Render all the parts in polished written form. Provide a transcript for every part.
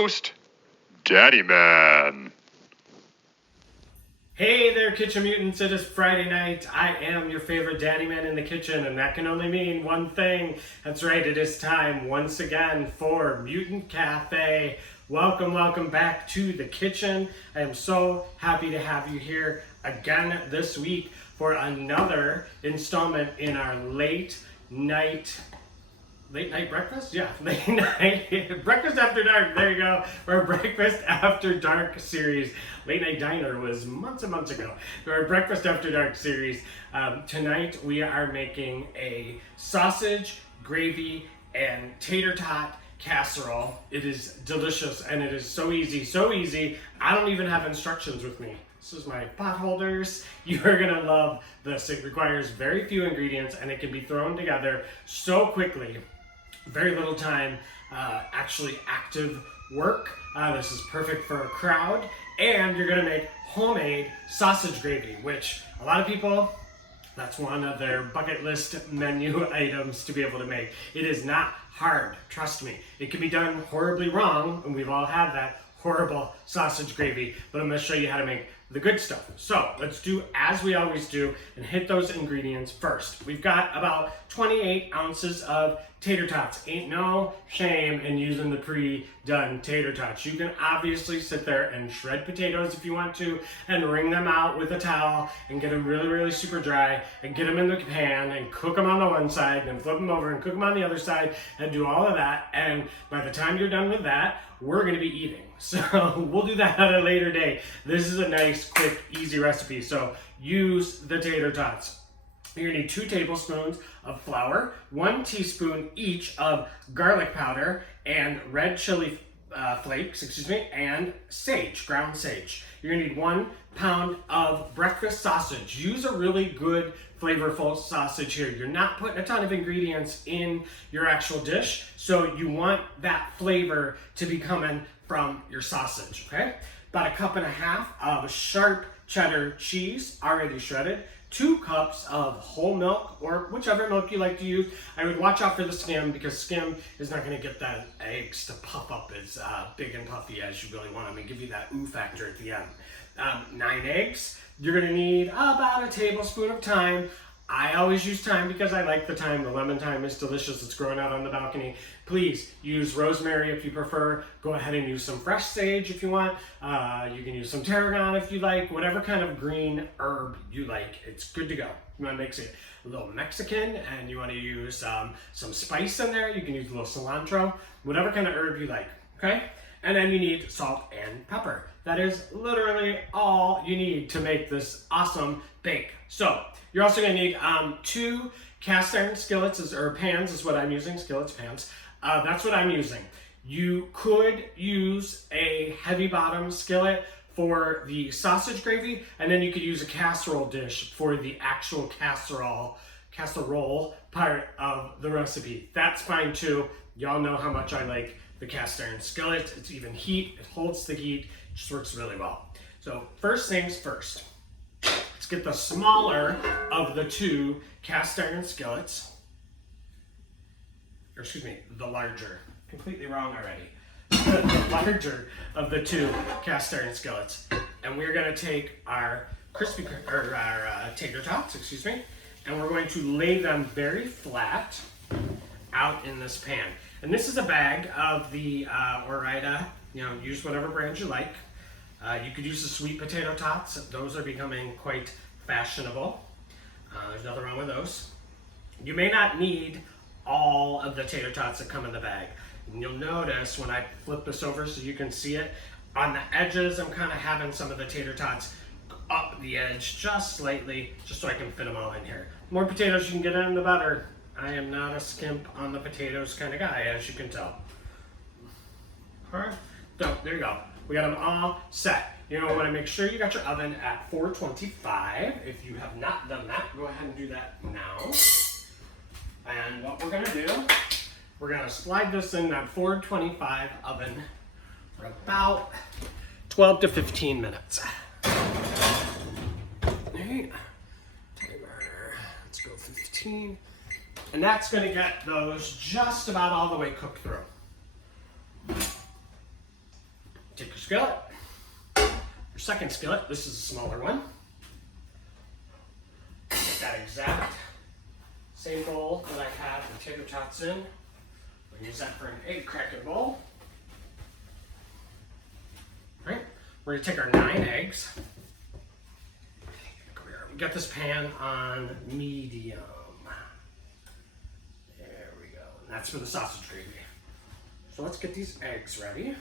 host, Daddy Man. Hey there, Kitchen Mutants. It is Friday night. I am your favorite daddy man in the kitchen, and that can only mean one thing. That's right, it is time once again for Mutant Cafe. Welcome back to the kitchen. I am so happy to have you here again this week for another installment in our late night breakfast? Yeah, late night breakfast after dark. There you go. Our breakfast after dark series. Late Night Diner was months and months ago. Our breakfast after dark series. Tonight we are making a sausage, gravy, and tater tot casserole. It is delicious and it is so easy. I don't even have instructions with me. This is my pot holders. You are gonna love this. It requires very few ingredients and it can be thrown together so quickly. Very little time, actually active work. This is perfect for a crowd. And you're gonna make homemade sausage gravy, which a lot of people, that's one of their bucket list menu items to be able to make. It is not hard, trust me. It can be done horribly wrong, and we've all had that horrible sausage gravy, but I'm gonna show you how to make the good stuff. So let's do as we always do and hit those ingredients first. We've got about 28 ounces of tater tots. Ain't no shame in using the pre-done tater tots. You can obviously sit there and shred potatoes if you want to and wring them out with a towel and get them really super dry and get them in the pan and cook them on the one side and then flip them over and cook them on the other side and do all of that. And by the time you're done with that, we're gonna be eating. So we'll do that at a later day. This is a nice, quick, easy recipe. So use the tater tots. You're gonna need 2 tablespoons of flour, 1 teaspoon each of garlic powder and red chili flakes, and sage, ground sage. You're gonna need 1 pound of breakfast sausage. Use a really good, flavorful sausage here. You're not putting a ton of ingredients in your actual dish, so you want that flavor to be coming from your sausage, okay? About 1.5 cups of sharp cheddar cheese, already shredded, 2 cups of whole milk, or whichever milk you like to use. I would watch out for the skim because skim is not gonna get the eggs to puff up as big and puffy as you really want them and give you that ooh factor at the end. 9 eggs. You're gonna need about a tablespoon of thyme. I always use thyme because I like the thyme. The lemon thyme is delicious. It's growing out on the balcony. Please use rosemary if you prefer. Go ahead and use some fresh sage if you want. You can use some tarragon if you like. Whatever kind of green herb you like, it's good to go. You want to mix it a little Mexican and you want to use some spice in there. You can use a little cilantro. Whatever kind of herb you like, okay? And then you need salt and pepper. That is literally all you need to make this awesome bake. So you're also gonna need 2 cast iron skillets or pans is what I'm using, skillets, pans. That's what I'm using. You could use a heavy bottom skillet for the sausage gravy, and then you could use a casserole dish for the actual casserole part of the recipe. That's fine too. Y'all know how much I like the cast iron skillet. It's even heat, it holds the heat, it just works really well. So first things first, let's get the smaller of the 2 cast iron skillets, or excuse me, the larger, completely wrong already. The larger of the 2 cast iron skillets. And we're gonna take our tater tots, and we're going to lay them very flat out in this pan. And this is a bag of the Ore-Ida, use whatever brand you like. You could use the sweet potato tots. Those are becoming quite fashionable. There's nothing wrong with those. You may not need all of the tater tots that come in the bag. And you'll notice when I flip this over so you can see it, on the edges I'm kind of having some of the tater tots up the edge just slightly, just so I can fit them all in here. The more potatoes you can get in, the better. I am not a skimp on the potatoes kind of guy, as you can tell. All right, so there you go. We got them all set. You want to make sure you got your oven at 425. If you have not done that, go ahead and do that now. And what we're gonna do, we're gonna slide this in that 425 oven for about 12 to 15 minutes. All right, timer, let's go 15. And that's gonna get those just about all the way cooked through. skillet. Your second skillet, this is a smaller one. Get that exact same bowl that I have the tater tots in. We'll use that for an egg cracking bowl. All right, we're gonna take our 9 eggs. Come here. We got this pan on medium. There we go. And that's for the sausage gravy. So let's get these eggs ready.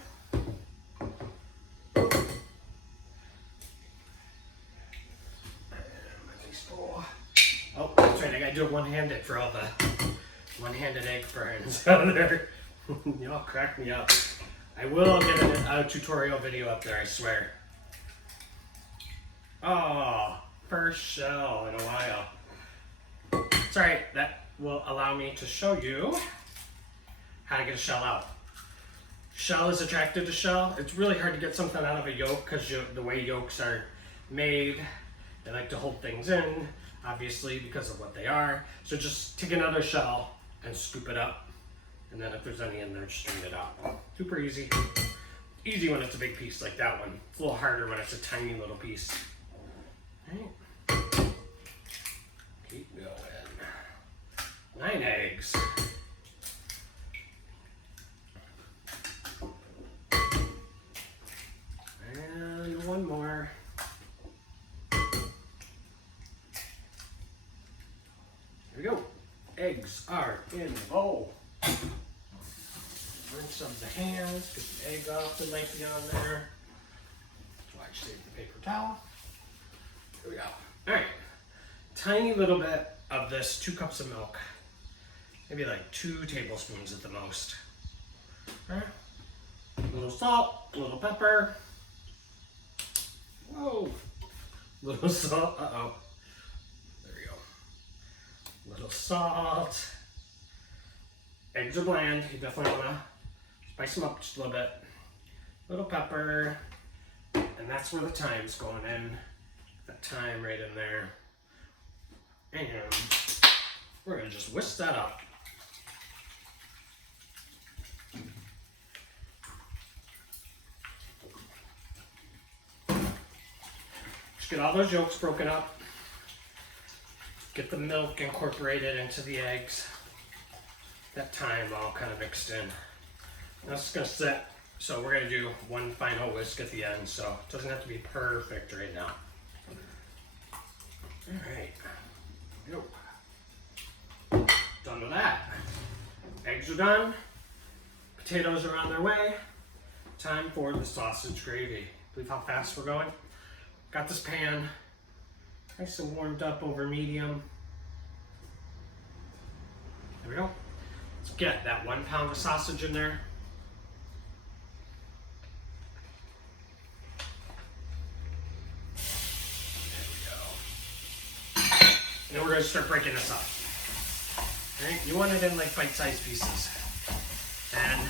Oh, that's right, I gotta do it one-handed for all the one-handed egg burns out there. Y'all crack me up. I will get a tutorial video up there, I swear. Oh, first shell in a while. It's alright, that will allow me to show you how to get a shell out. Shell is attracted to shell. It's really hard to get something out of a yolk because the way yolks are made, they like to hold things in, obviously because of what they are. So just take another shell and scoop it up. And then if there's any in there, just strain it out. Super easy. Easy when it's a big piece like that one. It's a little harder when it's a tiny little piece. All right. Keep going. 9 eggs. And one more. Here we go. Eggs are in the bowl. Rinse of the hands, get the egg off that might be on there. So I saved the paper towel. Here we go. All right. Tiny little bit of this, 2 cups of milk. Maybe like 2 tablespoons at the most. All right. A little salt, a little pepper. Whoa. A little salt. Uh-oh. There we go. A little salt. Eggs are bland. You definitely want to spice them up just a little bit. A little pepper. And that's where the thyme's going in. That thyme right in there. And we're going to just whisk that up. Just get all those yolks broken up. Get the milk incorporated into the eggs. That thyme all kind of mixed in. Now it's going to sit, so we're going to do one final whisk at the end, so it doesn't have to be perfect right now. Alright, done with that. Eggs are done, potatoes are on their way. Time for the sausage gravy. Believe how fast we're going? Got this pan nice and warmed up over medium. There we go. Let's get that 1 pound of sausage in there. And we're going to start breaking this up. Right? You want it in like bite-sized pieces. And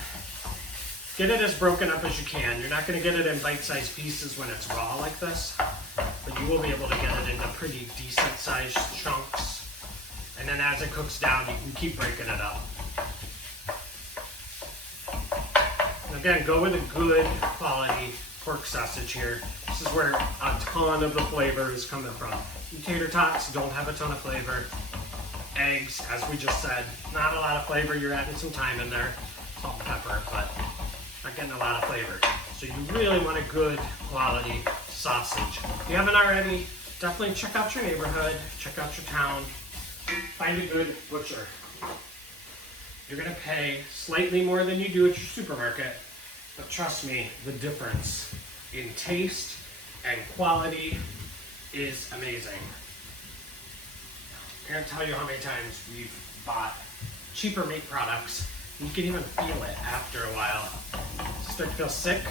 get it as broken up as you can. You're not going to get it in bite-sized pieces when it's raw like this, but you will be able to get it into pretty decent-sized chunks. And then as it cooks down, you can keep breaking it up. And again, go with a good quality pork sausage here. This is where a ton of the flavor is coming from. Tater tots don't have a ton of flavor. Eggs, as we just said, not a lot of flavor. You're adding some thyme in there, salt and pepper, but not getting a lot of flavor. So you really want a good quality sausage. If you haven't already, definitely check out your neighborhood, check out your town, find a good butcher. You're gonna pay slightly more than you do at your supermarket, but trust me, the difference in taste and quality is amazing. I can't tell you how many times we've bought cheaper meat products. You can even feel it after a while. You start to feel sick.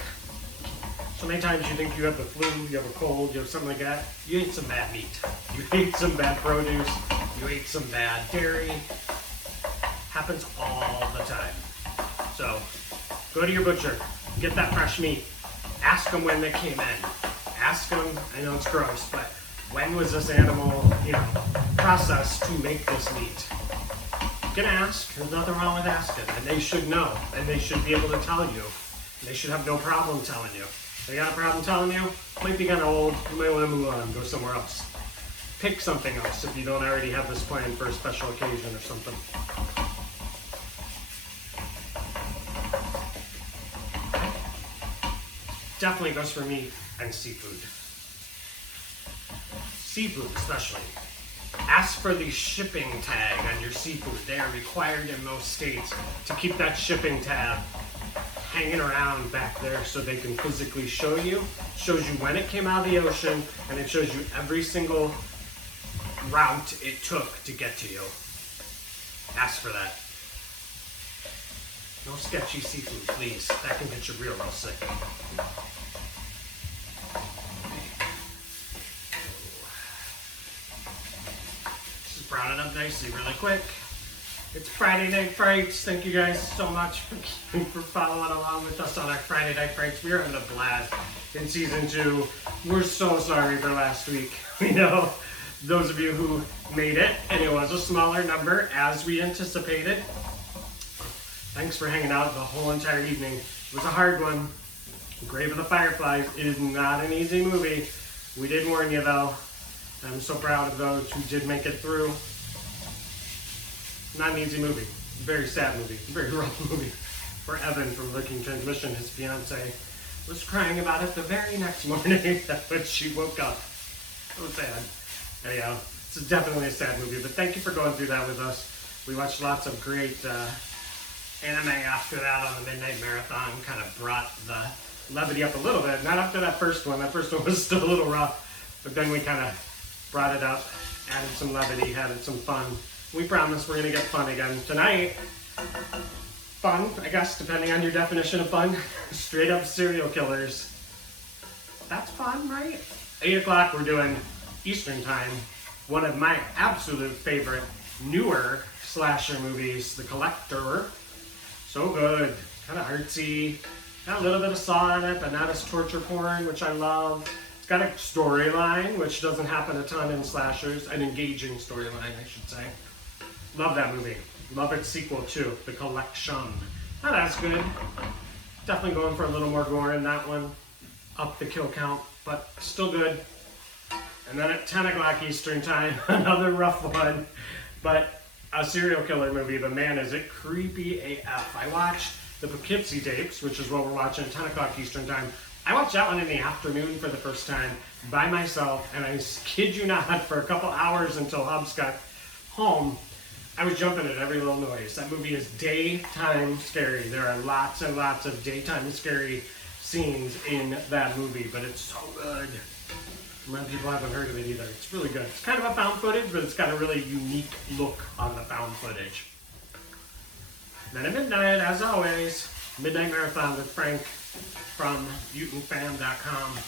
So many times you think you have the flu, you have a cold, you have something like that. You ate some bad meat. You ate some bad produce. You ate some bad dairy. Happens all the time. So go to your butcher, get that fresh meat. Ask them when they came in. Ask them, I know it's gross, but when was this animal, processed to make this meat? You can ask, there's nothing wrong with asking, and they should know, and they should be able to tell you. They should have no problem telling you. They got a problem telling you? Might be kind of old. You might want to move on. Go somewhere else. Pick something else if you don't already have this planned for a special occasion or something. Definitely goes for meat and seafood. Seafood especially. Ask for the shipping tag on your seafood. They are required in most states to keep that shipping tab hanging around back there so they can physically show you. Shows you when it came out of the ocean, and it shows you every single route it took to get to you. Ask for that. No sketchy seafood, please. That can get you real sick. Just brown it up nicely really quick. It's Friday Night Frights. Thank you guys so much for following along with us on our Friday Night Frights. We are in the blast in season 2. We're so sorry for last week. We know those of you who made it, and it was a smaller number as we anticipated. Thanks for hanging out the whole entire evening. It was a hard one. Grave of the Fireflies is not an easy movie. We did warn you though. I'm so proud of those who did make it through. Not an easy movie. Very sad movie. Very rough movie. For Evan from Looking Transmission, his fiance was crying about it the very next morning when she woke up. So sad. Anyhow, it's definitely a sad movie, but thank you for going through that with us. We watched lots of great anime after that on the Midnight Marathon. Kind of brought the levity up a little bit. Not after that first one. That first one was still a little rough, but then we kind of brought it up, added some levity, added some fun. We promise we're going to get fun again tonight. Fun, I guess, depending on your definition of fun. Straight up serial killers. That's fun, right? 8 o'clock, we're doing Eastern Time. One of my absolute favorite newer slasher movies, The Collector. So good. Kind of artsy. Got a little bit of saw in it, but not as torture porn, which I love. It's got a storyline, which doesn't happen a ton in slashers. An engaging storyline, I should say. Love that movie. Love its sequel too, The Collection. Not as good. Definitely going for a little more gore in that one. Up the kill count, but still good. And then at 10 o'clock Eastern Time, another rough one, but a serial killer movie. But man, is it creepy AF. I watched the Poughkeepsie tapes, which is what we're watching at 10 o'clock Eastern Time. I watched that one in the afternoon for the first time by myself, and I kid you not, for a couple hours until Hubs got home, I was jumping at every little noise. That movie is daytime scary. There are lots and lots of daytime scary scenes in that movie, but it's so good. A lot of people haven't heard of it either. It's really good. It's kind of a found footage, but it's got a really unique look on the found footage. Then at midnight, as always, Midnight Marathon with Frank from mutantfam.com.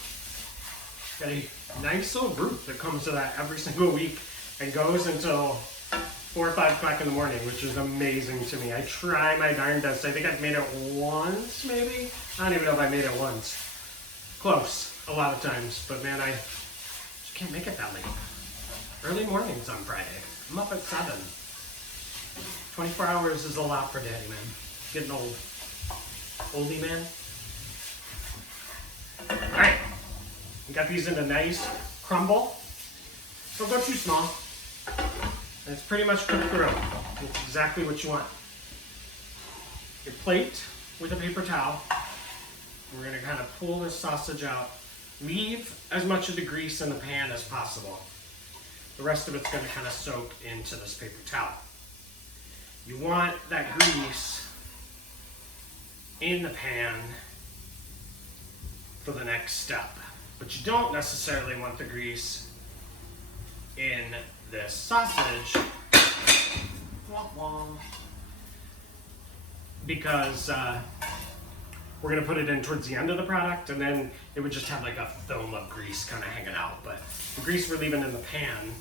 Got a nice little group that comes to that every single week and goes until 4 or 5 o'clock in the morning, which is amazing to me. I try my darndest. I think I've made it once, maybe? I don't even know if I made it once. Close, a lot of times. But man, I just can't make it that late. Early mornings on Friday. I'm up at 7. 24 hours is a lot for Daddy Man. Getting old. Oldie man. Alright. We got these in a nice crumble. Don't go too small. And it's pretty much cooked through. It's exactly what you want. Your plate with a paper towel. We're going to kind of pull this sausage out. Leave as much of the grease in the pan as possible. The rest of it's going to kind of soak into this paper towel. You want that grease in the pan for the next step. But you don't necessarily want the grease in this sausage because we're going to put it in towards the end of the product, and then it would just have like a film of grease kind of hanging out. But the grease we're leaving in the pan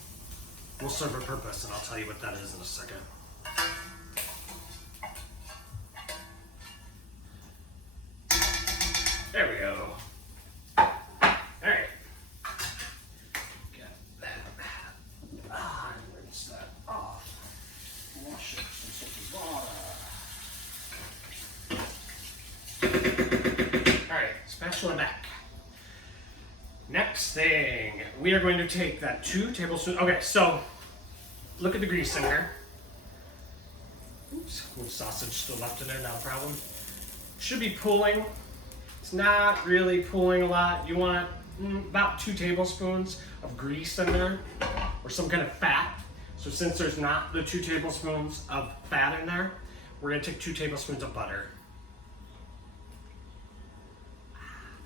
will serve a purpose, and I'll tell you what that is in a second. There we go. Alright. Get that. Rinse that off. Wash it with some water. Alright, spatula back. we are going to take that 2 tablespoons. Okay, so look at the grease in here. Oops, a little sausage still left in there, not a problem. Should be pooling. It's not really pooling a lot. You want about 2 tablespoons of grease in there, or some kind of fat. So since there's not the 2 tablespoons of fat in there, we're gonna take 2 tablespoons of butter.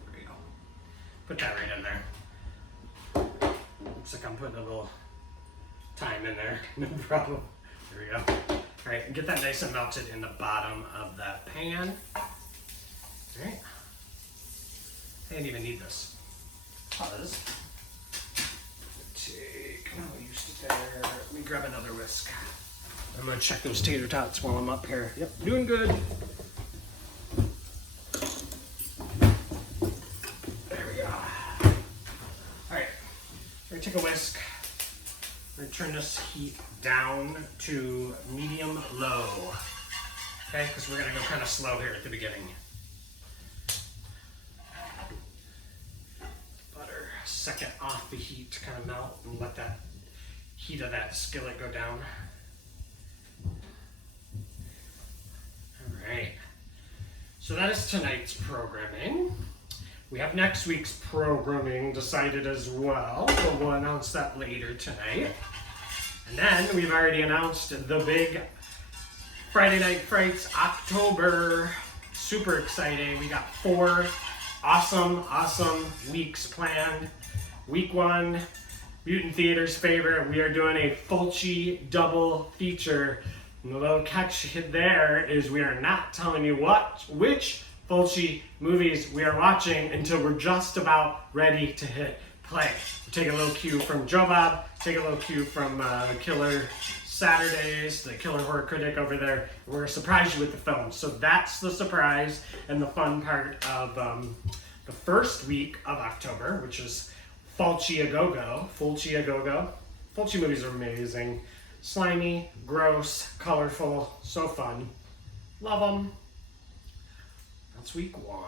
There we go. Put that right in there. Looks like I'm putting a little thyme in there, no problem. There we go. All right, and get that nice and melted in the bottom of that pan. All right. I didn't even need this. Pause. I'll use it there. Let me grab another whisk. I'm gonna check those tater tots while I'm up here. Yep, doing good. There we go. All right, we're gonna take a whisk. We're gonna turn this heat down to medium-low. Okay, because we're gonna go kind of slow here at the beginning. Butter, second off the heat to kind of melt and let that heat of that skillet go down. All right, so that is tonight's programming. We have next week's programming decided as well, but we'll announce that later tonight. And then we've already announced the big Friday Night Frights October. Super exciting. We got 4 awesome weeks planned. Week 1, Mutant Theater's favorite. We are doing a Fulci double feature. And the little catch there is we are not telling you which Fulci movies we are watching until we're just about ready to hit play. We'll take a little cue from Joe Bob, take a little cue from Killer Saturdays, the Killer Horror Critic over there. We're going to surprise you with the film. So that's the surprise and the fun part of the first week of October, which is Fulci a Go-Go. Fulci movies are amazing. Slimy, gross, colorful, so fun. Love them. That's week 1. All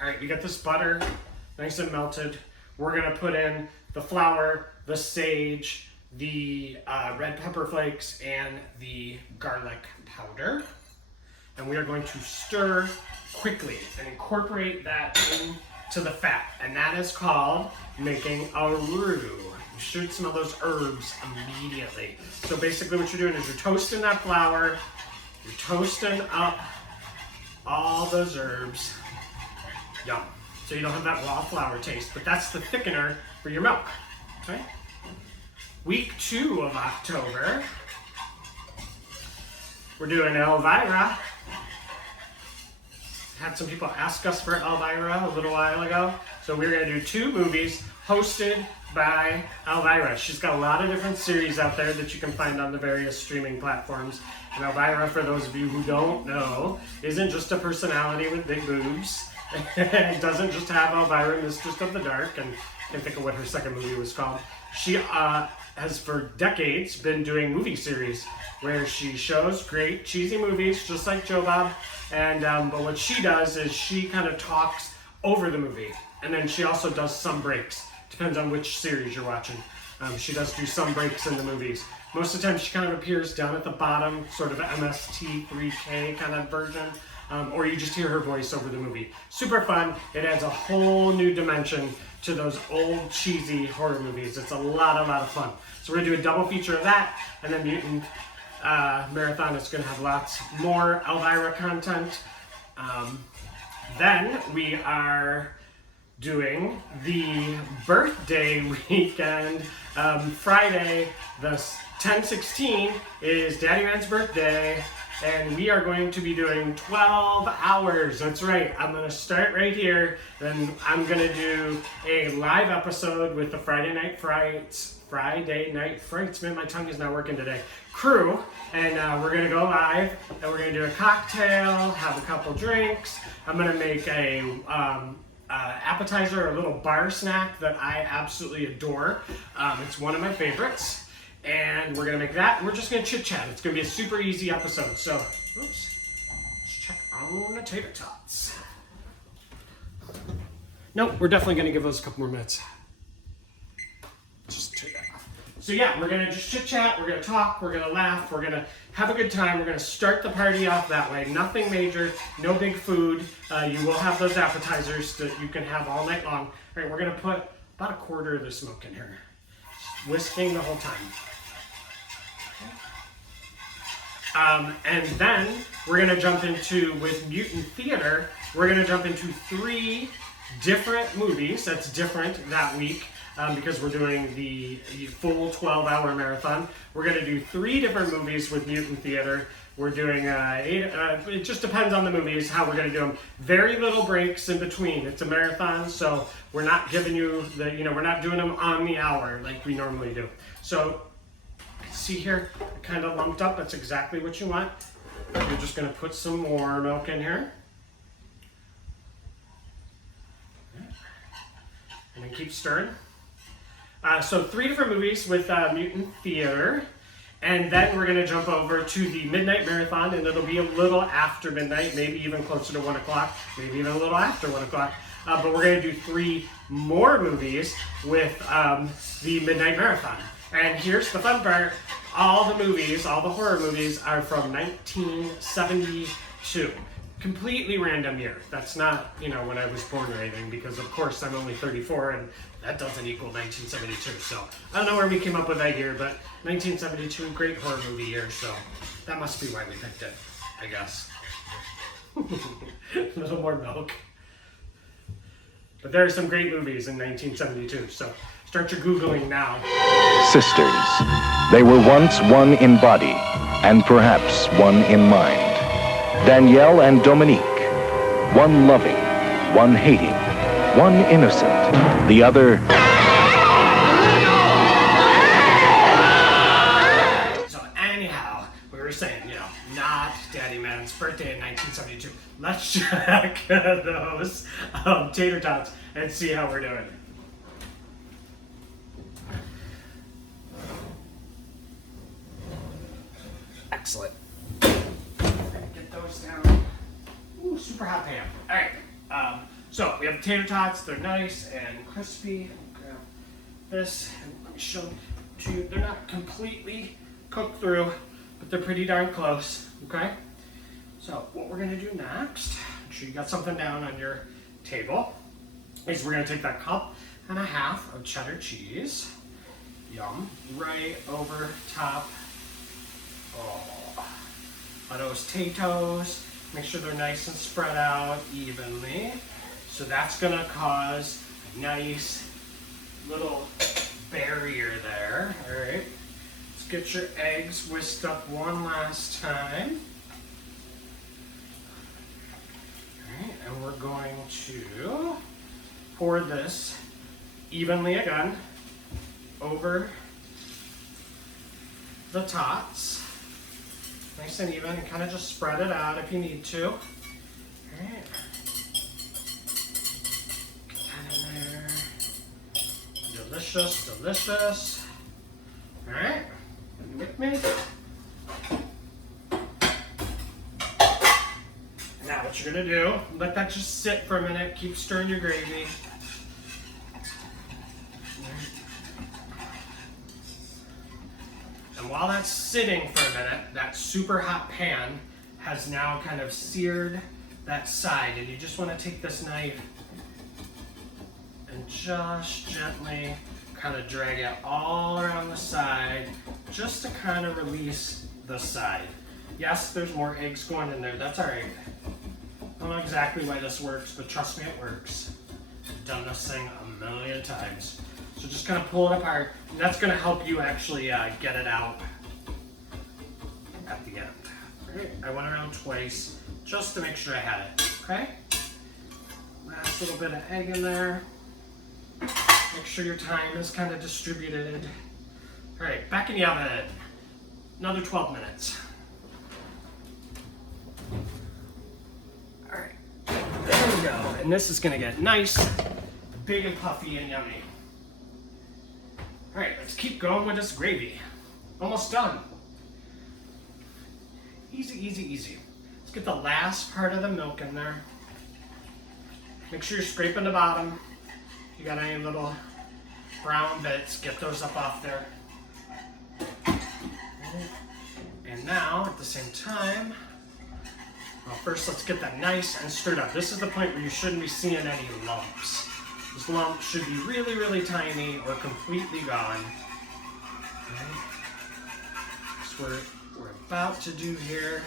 right, we got this butter nice and melted. We're gonna put in the flour, the sage, the red pepper flakes, and the garlic powder. And we are going to stir quickly and incorporate that into the fat. And that is called making a roux. You should smell those herbs immediately. So basically what you're doing is you're toasting that flour, you're toasting up all those herbs. Yum. So you don't have that raw flour taste, but that's the thickener for your milk. Okay? Week 2 of October, we're doing Elvira. Had some people ask us for Elvira a little while ago. So we're gonna do 2 movies hosted by Elvira. She's got a lot of different series out there that you can find on the various streaming platforms. And Elvira, for those of you who don't know, isn't just a personality with big boobs. It doesn't just have Elvira, Mistress of the Dark, and I can't think of what her second movie was called. She has for decades been doing movie series where she shows great cheesy movies, just like Joe Bob. And but what she does is she kind of talks over the movie, and then she also does some breaks. Depends on which series you're watching. She does do some breaks in the movies. Most of the time she kind of appears down at the bottom, sort of MST3K kind of version, or you just hear her voice over the movie. Super fun. It adds a whole new dimension to those old cheesy horror movies. It's a lot of fun. So we're gonna do a double feature of that, and then Mutant Marathon is gonna have lots more Elvira content. Then we are doing the birthday weekend. Friday, the 10/16 is Daddy Man's birthday, and we are going to be doing 12 hours. That's right. I'm going to start right here, then I'm going to do a live episode with the Friday Night Frights, man, my tongue is not working today, crew, and we're going to go live, and we're going to do a cocktail, have a couple drinks. I'm going to make a appetizer, a little bar snack that I absolutely adore. It's one of my favorites. And we're gonna make that, and we're just gonna chit chat. It's gonna be a super easy episode. So, oops, let's check on the tater tots. Nope, we're definitely gonna give those a couple more minutes. just take that off. So yeah, we're gonna just chit chat, we're gonna talk, we're gonna laugh, we're gonna have a good time, we're gonna start the party off that way. Nothing major, no big food. You will have those appetizers that you can have all night long. All right, we're gonna put about a quarter of the smoke in here. Just whisking the whole time. And then we're gonna jump into, with Mutant Theater, we're gonna jump into 3 different movies. That's different that week because we're doing the full 12-hour marathon. We're gonna do 3 different movies with Mutant Theater. We're doing 8, it just depends on the movies, how we're gonna do them. Very little breaks in between. It's a marathon, so we're not giving you the, we're not doing them on the hour like we normally do. So, see here, kind of lumped up. That's exactly what you want. You're just going to put some more milk in here. And then keep stirring. So 3 different movies with Mutant Theater. And then we're going to jump over to the Midnight Marathon, and it'll be a little after midnight, maybe even closer to 1 o'clock, maybe even a little after 1 o'clock. But we're going to do 3 more movies with the Midnight Marathon. And here's the fun part. All the movies, all the horror movies are from 1972. Completely random year. That's not, when I was born or anything, because of course I'm only 34 and that doesn't equal 1972. So I don't know where we came up with that year, but 1972, great horror movie year, so that must be why we picked it, I guess. A little more milk. But there are some great movies in 1972, so start your Googling now. Sisters. They were once one in body, and perhaps one in mind. Danielle and Dominique. One loving, one hating, one innocent, the other... So anyhow, we were saying, not Daddy Man's birthday in 1972. Let's check those tater tots and see how we're doing. Excellent. Get those down. Ooh, super hot pan. All right. So we have tater tots. They're nice and crispy. Grab this and let me show them to you. They're not completely cooked through, but they're pretty darn close. Okay. So what we're gonna do next, make sure you got something down on your table, is we're gonna take that 1.5 cups of cheddar cheese. Yum. Right over top. Of those potatoes. Make sure they're nice and spread out evenly. So that's gonna cause a nice little barrier there. All right. Let's get your eggs whisked up one last time. All right, and we're going to pour this evenly again over the tots. Nice and even, and kind of just spread it out if you need to. All right. Get that in there. Delicious, delicious. All right, you with me? Now what you're gonna do, let that just sit for a minute, keep stirring your gravy. And while that's sitting for a minute, that super hot pan has now kind of seared that side. And you just want to take this knife and just gently kind of drag it all around the side just to kind of release the side. Yes, there's more eggs going in there. That's all right. I don't know exactly why this works, but trust me, it works. I've done this thing a million times. So just kind of pull it apart, and that's going to help you actually get it out at the end. All right, I went around twice just to make sure I had it, okay? Last little bit of egg in there. Make sure your thyme is kind of distributed. All right, back in the oven. Another 12 minutes. All right, there we go. And this is going to get nice, big and puffy and yummy. All right, let's keep going with this gravy. Almost done. Easy, easy, easy. Let's get the last part of the milk in there. Make sure you're scraping the bottom. If you got any little brown bits. Get those up off there. And now, at the same time, well, first let's get that nice and stirred up. This is the point where you shouldn't be seeing any lumps. This lump should be really, really tiny or completely gone. Okay. So we're about to do here.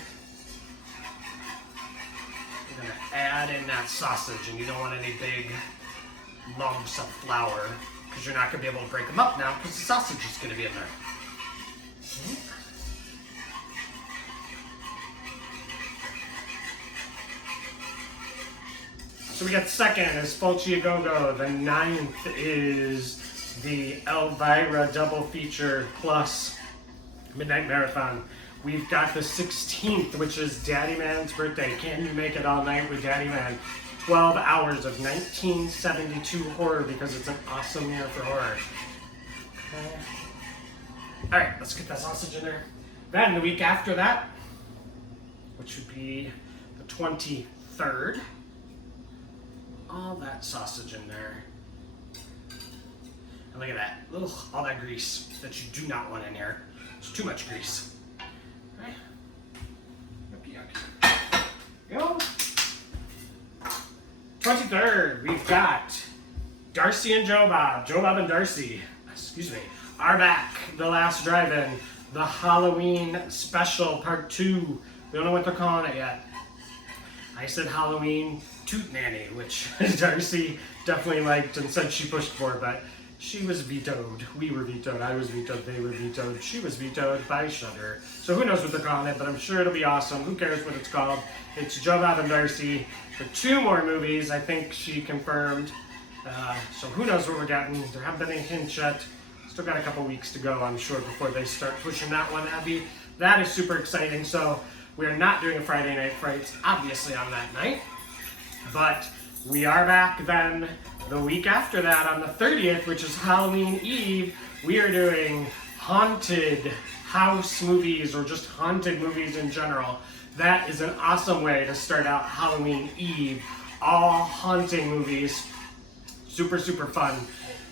We're gonna add in that sausage, and you don't want any big lumps of flour because you're not gonna be able to break them up now because the sausage is gonna be in there. Okay. So we got second is Fulci-A-Go-Go. The 9th is the Elvira double feature plus Midnight Marathon. We've got the 16th, which is Daddy Man's birthday. Can you make it all night with Daddy Man? 12 hours of 1972 horror because it's an awesome year for horror. Okay. All right, let's get that sausage in there. Then the week after that, which would be the 23rd, all that sausage in there. And look at that, all that grease that you do not want in here. It's too much grease. Okay. Yucky, yucky. Go. 23rd, we've got Darcy and Joe Bob. Joe Bob and Darcy, are back. The Last Drive-In, the Halloween Special Part 2. We don't know what they're calling it yet. I said Halloween Toot Nanny, which Darcy definitely liked and said she pushed for, but she was vetoed. We were vetoed. I was vetoed. They were vetoed. She was vetoed by Shudder. So who knows what they're calling it, but I'm sure it'll be awesome. Who cares what it's called? It's Joe Bob and Darcy for 2 more movies, I think she confirmed. So who knows what we're getting. There haven't been any hints yet. Still got a couple weeks to go, I'm sure, before they start pushing that one heavy. That is super exciting. So we are not doing a Friday Night Frights, obviously, on that night. But we are back then the week after that on the 30th, which is Halloween Eve. We are doing haunted house movies or just haunted movies in general. That is an awesome way to start out Halloween Eve. All haunting movies. Super, super fun.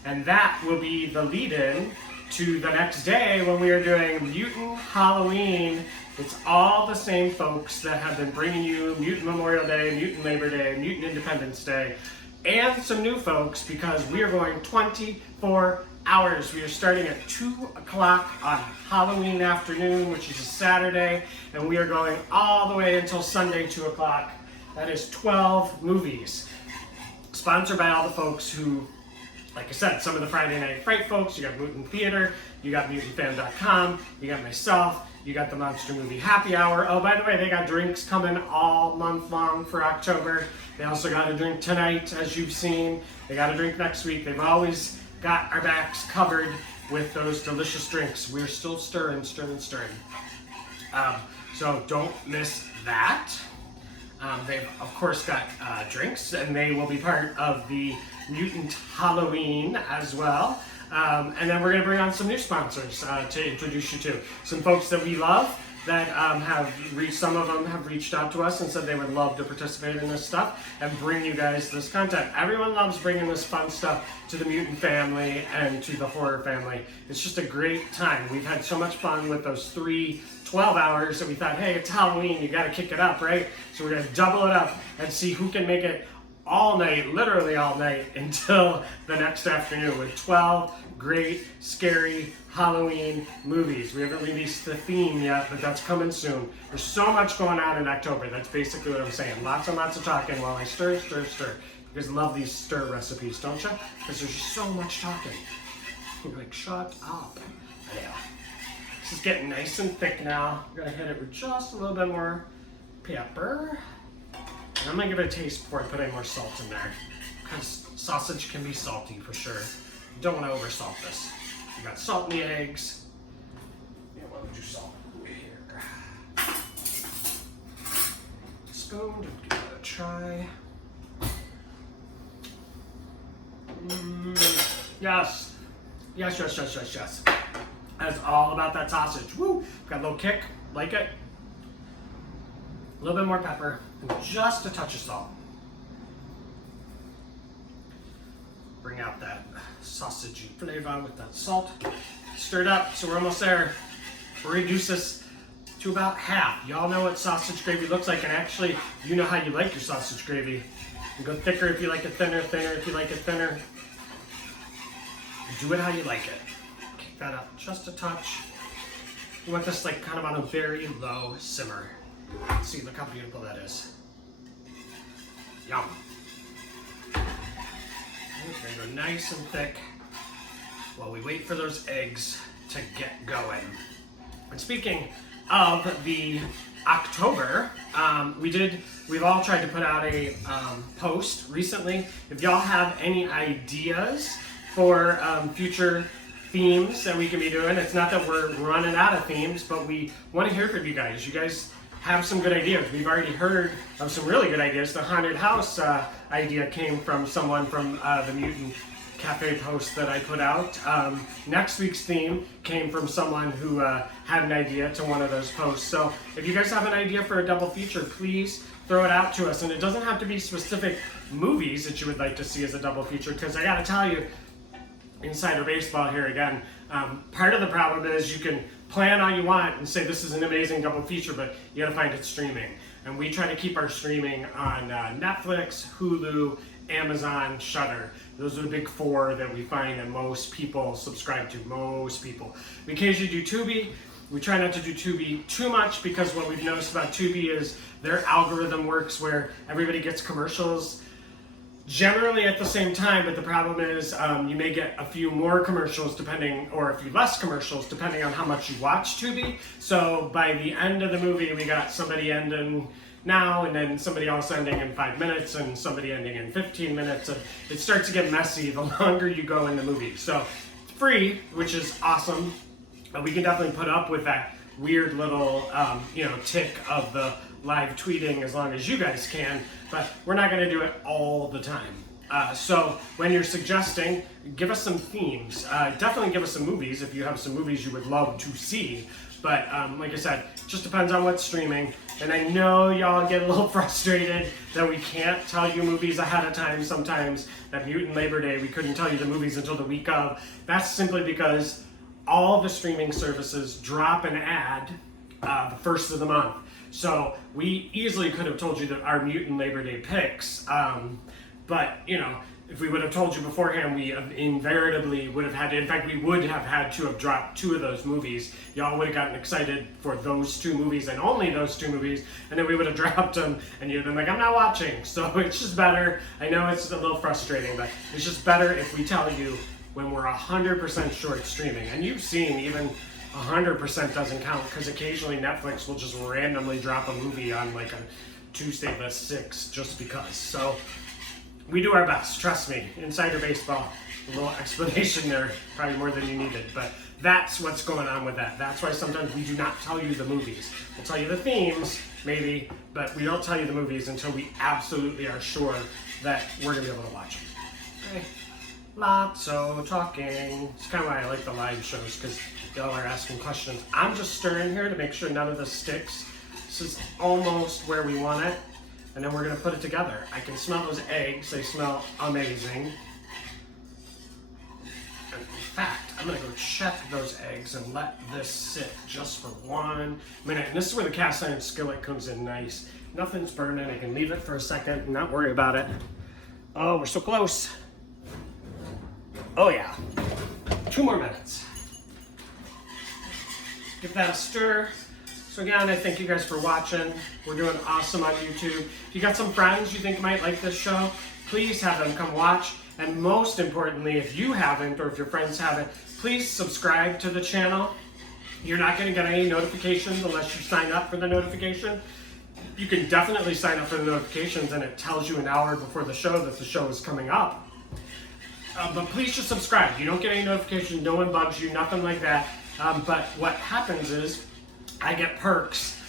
And that will be the lead-in to the next day when we are doing Mutant Halloween. It's all the same folks that have been bringing you Mutant Memorial Day, Mutant Labor Day, Mutant Independence Day, and some new folks because we are going 24 hours. We are starting at 2 o'clock on Halloween afternoon, which is a Saturday, and we are going all the way until Sunday, 2 o'clock. That is 12 movies. Sponsored by all the folks who, like I said, some of the Friday Night Fright folks. You got Mutant Theater, you got MutantFan.com, you got myself, you got the Monster Movie Happy Hour. Oh, by the way, they got drinks coming all month long for October. They also got a drink tonight, as you've seen. They got a drink next week. They've always got our backs covered with those delicious drinks. We're still stirring. So don't miss that. They've, of course, got drinks, and they will be part of the Mutant Halloween as well. And then we're going to bring on some new sponsors to introduce you to. Some folks that we love that some of them have reached out to us and said they would love to participate in this stuff and bring you guys this content. Everyone loves bringing this fun stuff to the Mutant family and to the horror family. It's just a great time. We've had so much fun with those 12 hours that we thought, hey, it's Halloween, you got to kick it up, right? So we're going to double it up and see who can make it all night, literally all night, until the next afternoon with 12 great, scary Halloween movies. We haven't released the theme yet, but that's coming soon. There's so much going on in October. That's basically what I'm saying. Lots and lots of talking while I stir. You guys love these stir recipes, don't you? Because there's just so much talking. You're like, shut up. Yeah. This is getting nice and thick now. I'm gonna hit it with just a little bit more pepper. And I'm gonna give it a taste before I put any more salt in there. Because sausage can be salty for sure. You don't want to over salt this. You got salt in the eggs. Yeah, what would you salt here? Spoon, give that a try. Yes. That's all about that sausage. Woo! Got a little kick, like it. A little bit more pepper, and just a touch of salt. bring out that sausage flavor with that salt. Stir it up, so we're almost there. We'll reduce this to about half. Y'all know what sausage gravy looks like, and actually, you know how you like your sausage gravy. You go thicker if you like it thinner, thinner if you like it thinner. Do it how you like it. Kick that up just a touch. You want this like kind of on a very low simmer. See, look how beautiful that is. Yum. We're gonna go nice and thick while we wait for those eggs to get going. And speaking of the October, we've all tried to put out a post recently. If y'all have any ideas for future themes that we can be doing, it's not that we're running out of themes, but we want to hear from you guys. You guys have some good ideas. We've already heard of some really good ideas. The haunted house idea came from someone from the Mutant Cafe post that I put out. Next week's theme came from someone who had an idea to one of those posts. So if you guys have an idea for a double feature, please throw it out to us. And it doesn't have to be specific movies that you would like to see as a double feature, because I gotta tell you, insider baseball here again, part of the problem is you can plan all you want and say this is an amazing double feature, but you gotta find it streaming. And we try to keep our streaming on Netflix, Hulu, Amazon, Shudder. Those are the big four that we find that most people subscribe to, most people. We occasionally do Tubi. We try not to do Tubi too much, because what we've noticed about Tubi is their algorithm works where everybody gets commercials generally at the same time, but the problem is you may get a few more commercials depending, or a few less commercials depending on how much you watch Tubi. So by the end of the movie, we got somebody ending now, and then somebody else ending in 5 minutes, and somebody ending in 15 minutes. And it starts to get messy the longer you go in the movie. So it's free, which is awesome. We can definitely put up with that weird little tick of the live tweeting as long as you guys can, but we're not going to do it all the time. So when you're suggesting, give us some themes. Definitely give us some movies if you have some movies you would love to see. But like I said, just depends on what's streaming. And I know y'all get a little frustrated that we can't tell you movies ahead of time sometimes. That Mutant Labor Day, we couldn't tell you the movies until the week of. That's simply because all the streaming services drop an ad the first of the month. So we easily could have told you that our Mutant Labor Day picks, but if we would have told you beforehand, we invariably would have had to, in fact, we would have had to have dropped 2 of those movies. Y'all would have gotten excited for those 2 movies and only those 2 movies, and then we would have dropped them, and you'd have been like, I'm not watching. So it's just better. I know it's a little frustrating, but it's just better if we tell you when we're 100% sure it's streaming. And you've seen even 100% doesn't count, because occasionally Netflix will just randomly drop a movie on like a Tuesday the 6th just because. So we do our best, trust me. Insider baseball, a little explanation there, probably more than you needed, but that's what's going on with that. That's why sometimes we do not tell you the movies. We'll tell you the themes, maybe, but we don't tell you the movies until we absolutely are sure that we're gonna be able to watch them. Okay. Lots of talking. It's kind of why I like the live shows, because y'all are asking questions. I'm just stirring here to make sure none of this sticks. This is almost where we want it. And then we're going to put it together. I can smell those eggs. They smell amazing. And in fact, I'm going to go check those eggs and let this sit just for 1 minute. And this is where the cast iron skillet comes in nice. Nothing's burning. I can leave it for a second and not worry about it. Oh, we're so close. Oh yeah. 2 more minutes. Give that a stir. So again, I thank you guys for watching. We're doing awesome on YouTube. If you got some friends you think might like this show, please have them come watch. And most importantly, if you haven't, or if your friends haven't, please subscribe to the channel. You're not going to get any notifications unless you sign up for the notification. You can definitely sign up for the notifications, and it tells you an hour before the show that the show is coming up. But please just subscribe. You don't get any notifications, no one bugs you, nothing like that. But what happens is I get perks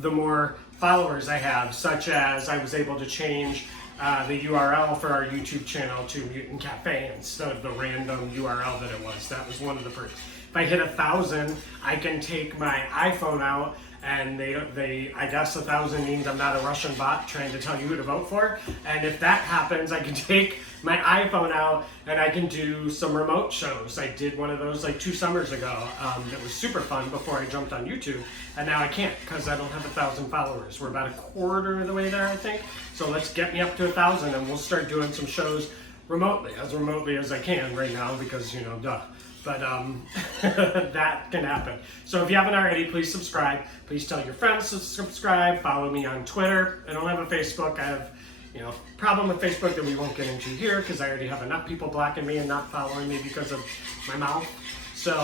the more followers I have, such as I was able to change the URL for our YouTube channel to Mutant Cafe instead of the random URL that it was. That was one of the perks. if I hit 1,000, I can take my iPhone out, and I guess 1,000 means I'm not a Russian bot trying to tell you who to vote for. And if that happens, I can take my iPhone out and I can do some remote shows. I did one of those like 2 summers ago. That was super fun before I jumped on YouTube, and now I can't because I don't have 1,000 followers. We're about a quarter of the way there, I think. So let's get me up to 1,000, and we'll start doing some shows remotely as I can right now, because duh. But that can happen. So if you haven't already, please subscribe. Please tell your friends to subscribe. Follow me on Twitter. I don't have a Facebook. I have problem with Facebook that we won't get into here, because I already have enough people blocking me and not following me because of my mouth. So,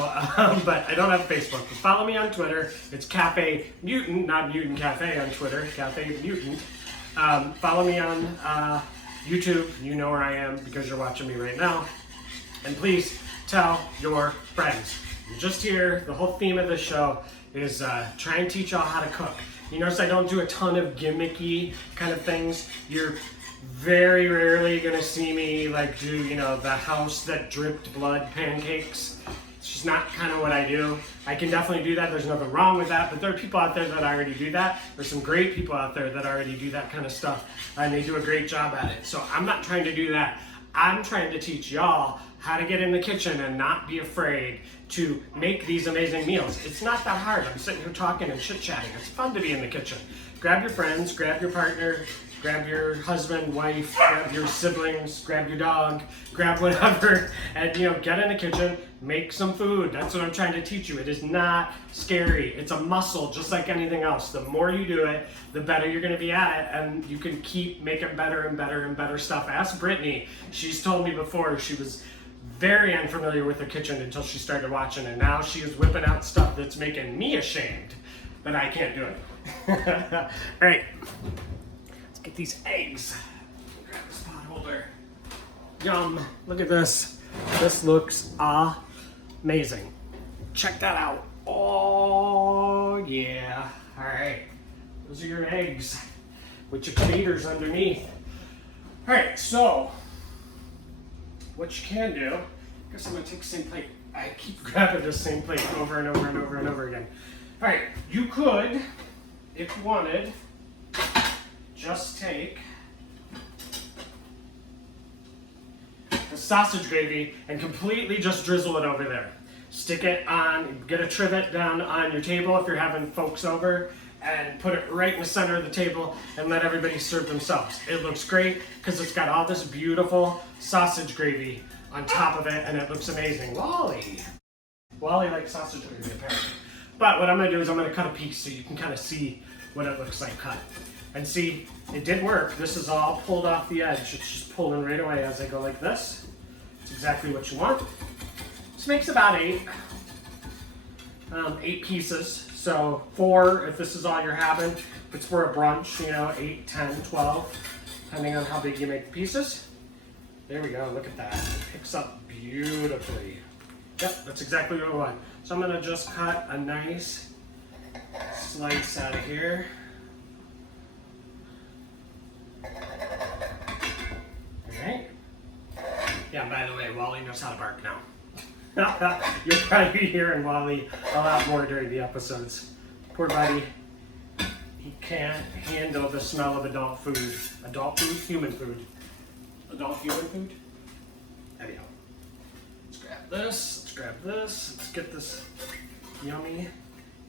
but I don't have Facebook. But follow me on Twitter. It's Cafe Mutant, not Mutant Cafe on Twitter. Cafe Mutant. Follow me on YouTube. You know where I am because you're watching me right now. And please tell your friends. Just here, the whole theme of this show is try and teach y'all how to cook. You notice I don't do a ton of gimmicky kind of things. You're very rarely gonna see me like do, the house that dripped blood pancakes. It's just not kind of what I do. I can definitely do that. There's nothing wrong with that, but there are people out there that already do that. There's some great people out there that already do that kind of stuff, and they do a great job at it. So I'm not trying to do that. I'm trying to teach y'all how to get in the kitchen and not be afraid to make these amazing meals. It's not that hard. I'm sitting here talking and chit-chatting. It's fun to be in the kitchen. Grab your friends, grab your partner, grab your husband, wife, grab your siblings, grab your dog, grab whatever, and get in the kitchen, make some food. That's what I'm trying to teach you. It is not scary. It's a muscle, just like anything else. The more you do it, the better you're gonna be at it, and you can keep making better and better and better stuff. Ask Brittany. She's told me before she was very unfamiliar with the kitchen until she started watching, and now she is whipping out stuff that's making me ashamed that I can't do it. All right, let's get these eggs. Grab this pot holder. Yum, look at this. This looks amazing. Check that out. Oh yeah. All right, those are your eggs with your taters underneath. All right, so what you can do, I guess I'm gonna take the same plate. I keep grabbing the same plate over and over and over and over again. All right, you could, if you wanted, just take the sausage gravy and completely just drizzle it over there. Stick it on, get a trivet down on your table if you're having folks over, and put it right in the center of the table and let everybody serve themselves. It looks great because it's got all this beautiful sausage gravy on top of it, and it looks amazing. Wally likes sausage gravy apparently. But what I'm gonna do is I'm gonna cut a piece so you can kind of see what it looks like cut. And see, it did work. This is all pulled off the edge. It's just pulling right away as I go like this. It's exactly what you want. This makes about 8 pieces. So 4 if this is all you're having. If it's for a brunch, 8, 10, 12, depending on how big you make the pieces. There we go, look at that. It picks up beautifully. Yep, that's exactly what I want. So I'm gonna just cut a nice slice out of here. Alright. Yeah, by the way, Wally knows how to bark now. You'll probably be hearing Wally a lot more during the episodes. Poor buddy. He can't handle the smell of adult food. Adult food? Human food. Adult human food? Anyhow. Let's grab this. Let's grab this. Let's get this yummy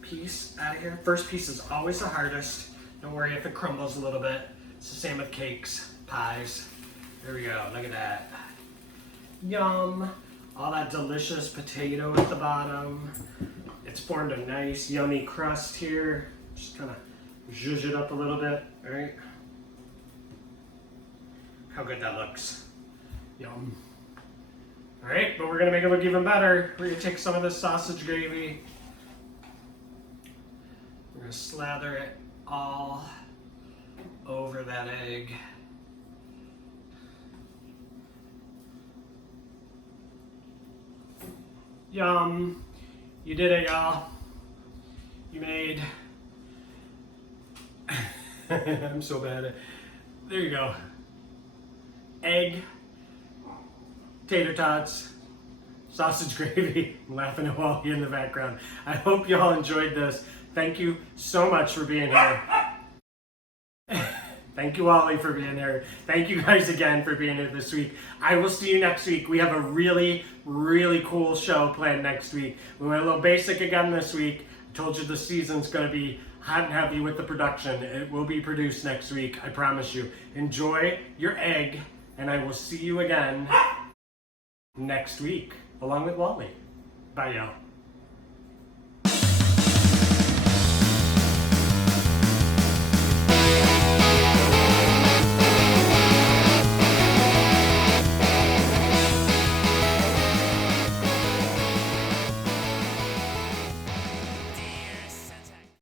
piece out of here. First piece is always the hardest. Don't worry if it crumbles a little bit. It's the same with cakes, pies. There we go. Look at that. Yum. All that delicious potato at the bottom. It's formed a nice yummy crust here. Just kind of zhuzh it up a little bit, all right? How good that looks. Yum. All right, but we're gonna make it look even better. We're gonna take some of this sausage gravy. We're gonna slather it all over that egg. Yum. You did it, y'all. You made... I'm so bad at it. There you go. Egg, tater tots, sausage gravy. I'm laughing at Wally in the background. I hope you all enjoyed this. Thank you so much for being here. Thank you, Wally, for being here. Thank you guys again for being here this week. I will see you next week. We have a really, really cool show planned next week. We went a little basic again this week. I told you the season's going to be hot and heavy with the production. It will be produced next week, I promise you. Enjoy your egg, and I will see you again next week, along with Wally. Bye, y'all.